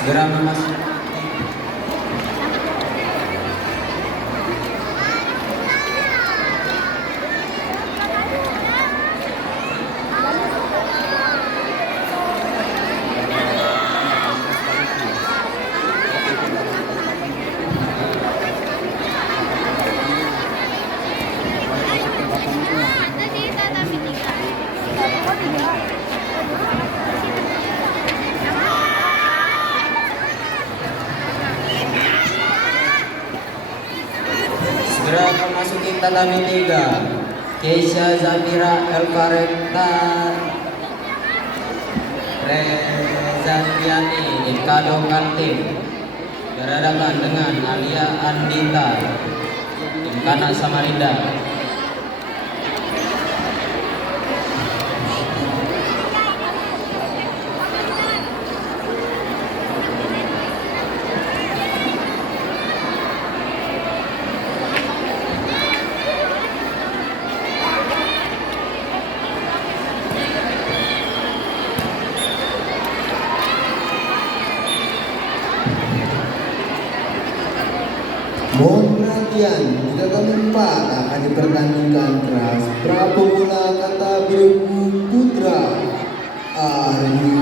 Segera memasuki segera memasuki tatami 3. Keisha Zafira Elkarekta Rezatiani Ikado Kantim berhadapan dengan Alia Andita Imkana Samarinda. Mohon perhatian, di tatami 4 akan dipertandingkan kelas Prabowo Kata Biru Putra Aryu